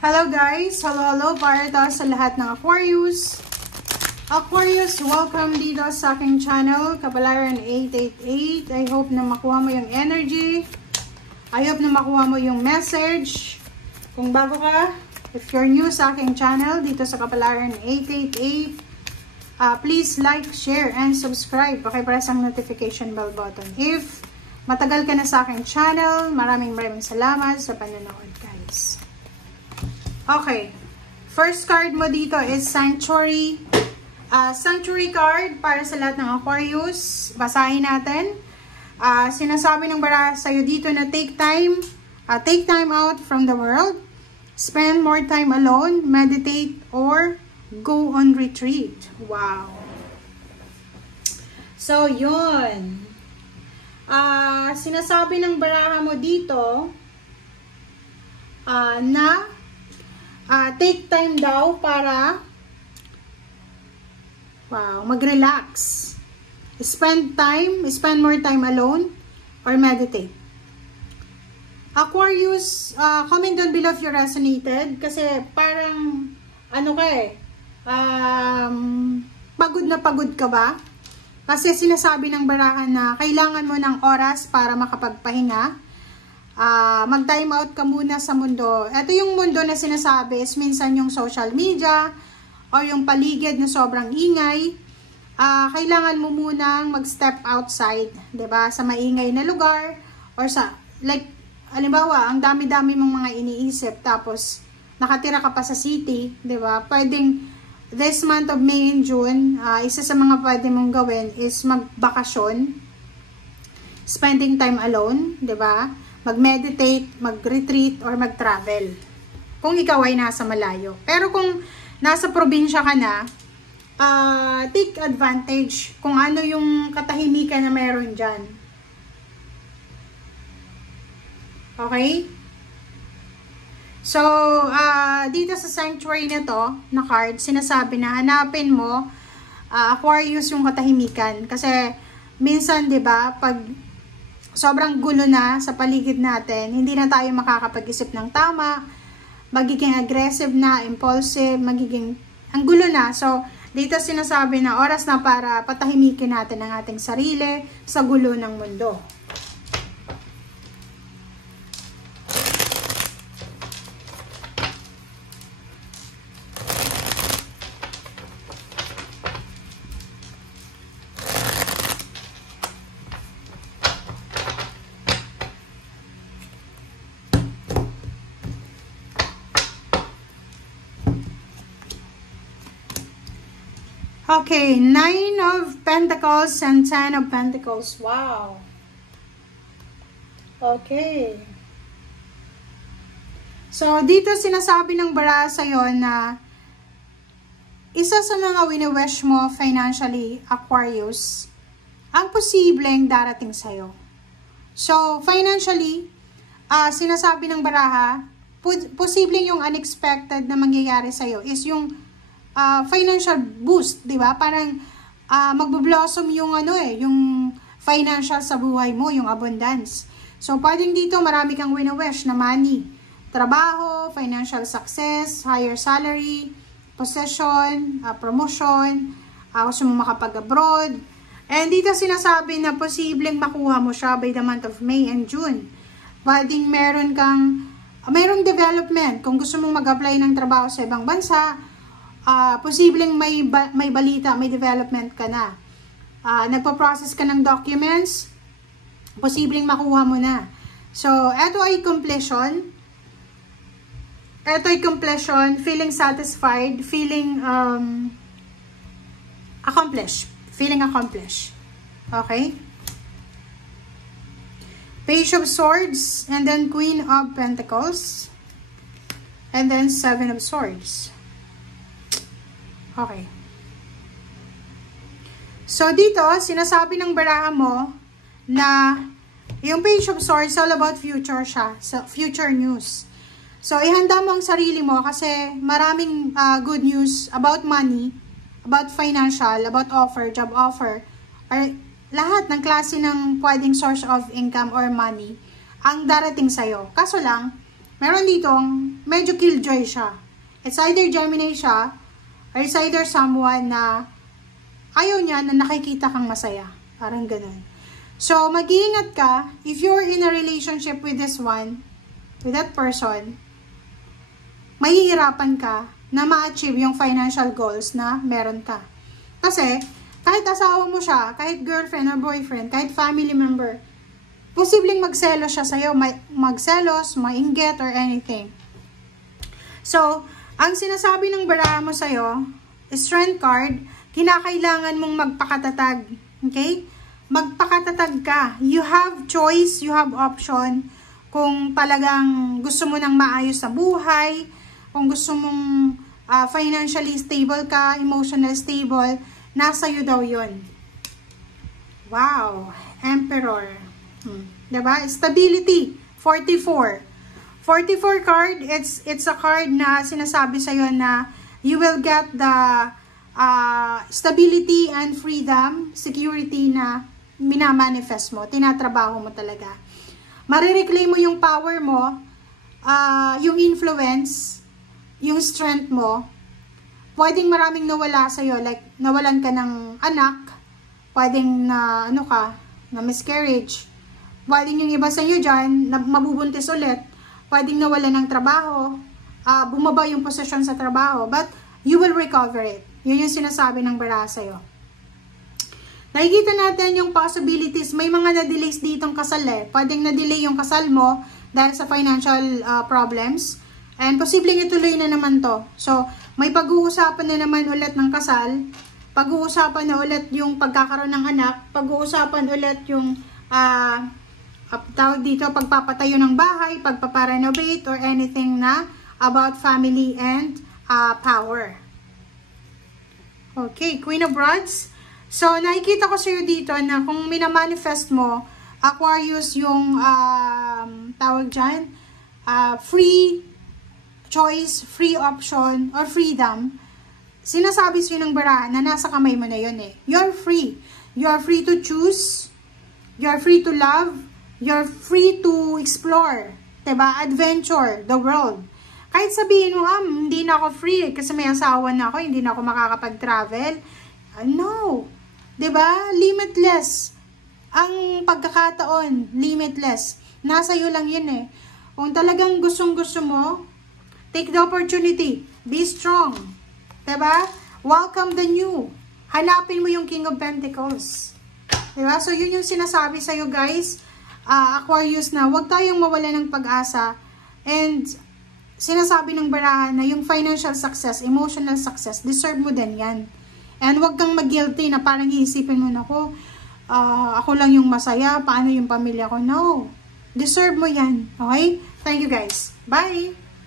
Hello guys! Hello para sa lahat ng Aquarius. Aquarius, welcome dito sa aking channel, Kapalaran 888. I hope na makuha mo yung energy. I hope na makuha mo yung message. Kung bago ka, if you're new sa aking channel, dito sa Kapalaran 888, please like, share, and subscribe. Pakipress ang notification bell button. If matagal ka na sa aking channel, maraming salamat sa panonood guys. Okay, first card mo dito is Sanctuary. Sanctuary card para sa lahat ng Aquarius. Basahin natin. Sinasabi ng baraha sa'yo dito na take time out from the world. Spend more time alone, meditate, or go on retreat. Wow. So, yun. Sinasabi ng baraha mo dito na take time daw para mag-relax. Spend more time alone or meditate. Aquarius, comment down below if you resonated kasi parang pagod na pagod ka ba? Kasi sinasabi ng barahan na kailangan mo ng oras para makapagpahinga. Mag-time out ka muna sa mundo. Ito yung mundo na sinasabi is minsan yung social media or yung paligid na sobrang ingay. Kailangan mo munang mag-step outside, 'di ba? Sa maingay na lugar or sa halimbawa, ang dami-dami mong mga iniisip tapos nakatira ka pa sa city, 'di ba? Pwedeng this month of May and June, isa sa mga pwede mong gawin is magbakasyon. Spending time alone, 'di ba? Mag-meditate, mag-retreat, or mag-travel. Kung ikaw ay nasa malayo. Pero kung nasa probinsya ka na, take advantage kung ano yung katahimikan na meron dyan. Okay? So, dito sa sanctuary na to, na card, sinasabi na hanapin mo, Aquarius, yung katahimikan. Kasi, minsan, 'di ba, pag sobrang gulo na sa paligid natin, hindi na tayo makakapag-isip ng tama, magiging aggressive na, impulsive, ang gulo na. So, dito sinasabi na oras na para patahimikin natin ang ating sarili sa gulo ng mundo. Okay, 9 of Pentacles and 10 of Pentacles. Wow. Okay. So, dito sinasabi ng baraha sa'yo na isa sa mga wini-wish mo financially, Aquarius, ang posibleng darating sa'yo. So, financially, sinasabi ng baraha, posibleng yung unexpected na mangyayari sa'yo is yung financial boost, 'di ba? Parang magbo-blossom yung yung financial sa buhay mo, yung abundance. So, pwedeng dito marami kang wini-wish na money, trabaho, financial success, higher salary, possession, promotion, gusto mo makapag-abroad. And dito sinasabi na posibleng makuha mo siya by the month of May and June. Pwedeng merong development kung gusto mong mag-apply ng trabaho sa ibang bansa. Posibleng may balita, may development ka na. Nagpa-process ka ng documents, posibleng makuha mo na. So, ito ay completion. Ito ay completion, feeling satisfied, feeling accomplished. Feeling accomplished. Okay? Page of Swords, and then Queen of Pentacles, and then 7 of Swords. Okay. So, dito, sinasabi ng baraha mo na yung Page of Swords, all about future siya. So, future news. So, ihanda mo ang sarili mo kasi maraming good news about money, about financial, about offer, job offer, or lahat ng klase ng pwedeng source of income or money ang darating sa'yo. Kaso lang, meron ditong medyo killjoy siya. It's either Gemini siya, or it's either someone na ayaw niya na nakikita kang masaya. Parang ganun. So, mag-iingat ka, if you're in a relationship with this one, with that person, mahihirapan ka na ma-achieve yung financial goals na meron ka. Kasi, kahit asawa mo siya, kahit girlfriend or boyfriend, kahit family member, posibleng magselos siya sa'yo, magselos, mainggit, or anything. So, ang sinasabi ng baraha mo sa'yo, Strength card, kinakailangan mong magpakatatag. Okay? Magpakatatag ka. You have choice, you have option. Kung talagang gusto mo ng maayos sa buhay, kung gusto mong financially stable ka, emotional stable, nasa iyo daw yun. Wow! Emperor. Diba? Stability. 44. 44 card, it's a card na sinasabi sa'yo na you will get the stability and freedom, security na minamanifest mo, tinatrabaho mo talaga. Marireclaim mo yung power mo, yung influence, yung strength mo. Pwedeng maraming nawala sa'yo, like nawalan ka ng anak, pwedeng na na miscarriage. Pwedeng yung iba sa'yo dyan, na mabubuntis ulit, pwedeng nawalan ng trabaho, bumaba yung posisyon sa trabaho, but you will recover it. Yun yung sinasabi ng baraha sa'yo. Nakikita natin yung possibilities. May mga na-delays ditong kasal eh. Pwedeng na-delay yung kasal mo dahil sa financial problems. And posibleng ituloy na naman to. So, may pag-uusapan na naman ulit ng kasal. Pag-uusapan na ulit yung pagkakaroon ng anak. Pag-uusapan ulit yung tawag dito, pagpapatayo ng bahay, pagpaparenovate, or anything na about family and power. Okay, Queen of Rods. So, nakikita ko sa'yo dito na kung minamanifest mo, Aquarius yung tawag dyan, free choice, free option, or freedom, sinasabi sa'yo ng baraha na nasa kamay mo na yun eh. You're free. You're free to choose. You're free to love. You're free to explore. Diba? Adventure the world. Kahit sabihin mo, hindi na ako free kasi may asawa na ako, hindi na ako makakapag-travel. No. Diba? Limitless. Ang pagkakataon, limitless. Nasa iyo lang yun eh. Kung talagang gustong-gusto mo, take the opportunity. Be strong. Diba? Welcome the new. Hanapin mo yung King of Pentacles. Diba? So, yun yung sinasabi sa'yo guys, Aquarius, na huwag tayong mawala ng pag-asa. And, sinasabi ng baraha na yung financial success, emotional success, deserve mo din yan. And huwag kang mag-guilty na parang iisipin mo na ako lang yung masaya, paano yung pamilya ko? No. Deserve mo yan. Okay? Thank you guys. Bye!